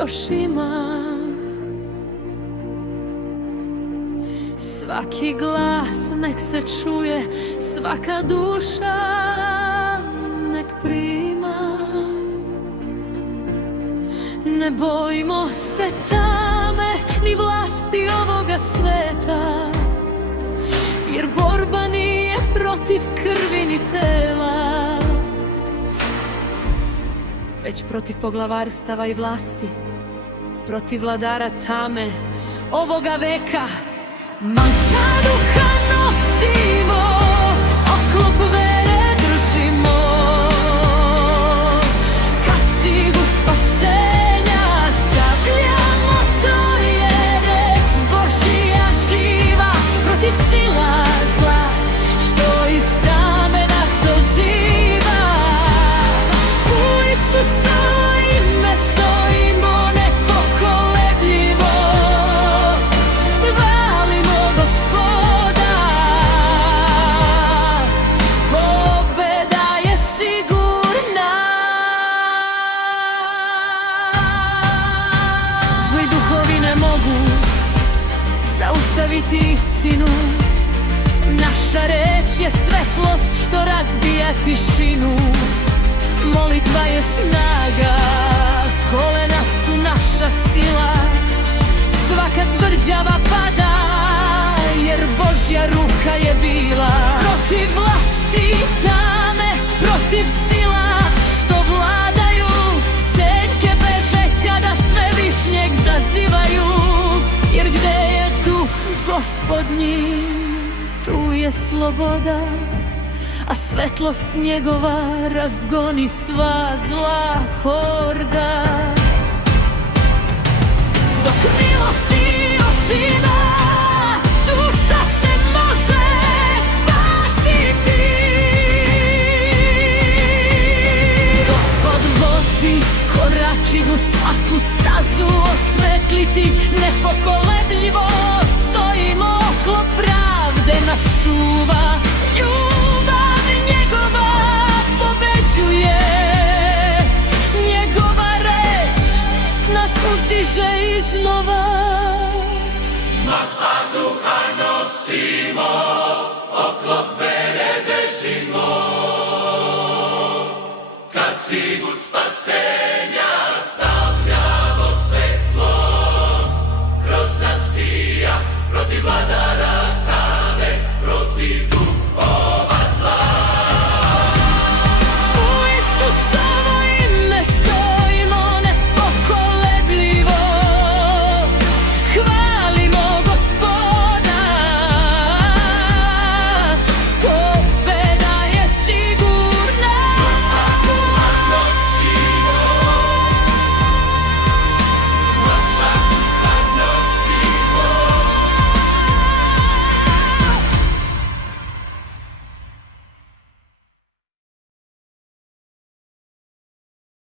još ima. Svaki glas nek se čuje, svaka duša nek prima. Ne bojimo se tame ni vlasti ovoga sveta, jer borba nije protiv krvi ni tela, već protiv poglavarstava i vlasti, protiv vladara tame ovoga veka. Manča duha nosimo, oklop vere držimo, kad cigu spasenja stavljamo, to je reč Božija živa protiv sila zla, što iz tame nas doziva. U Isusovo ime stojimo nepokolebljivo, hvalimo Gospoda, pobeda je sigurna. Zli duhovi ne mogu zaustaviti istinu, naša reč je svetlost što razbija tišinu. Molitva je snaga, kolena su naša sila, svaka tvrđava pada, jer Božja ruka je bila. Protiv vlasti tame, protiv sila što vladaju, senke beže kada sve višnjeg zazivaju, jer gde je duh Gospodnji, tu je sloboda, a svetlost njegova razgoni sva zla horda. Dok milosti još ima, duša se može spasiti. Gospod vodi, korači u svaku stazu osvetliti, nepokolebljivo stojimo, oklop pravde nas čuva. Ljubav njegova pobeđuje, njegova reč nas uzdiže iznova. Manča duha nosimo, oklop vere držimo, kad cigu spasenja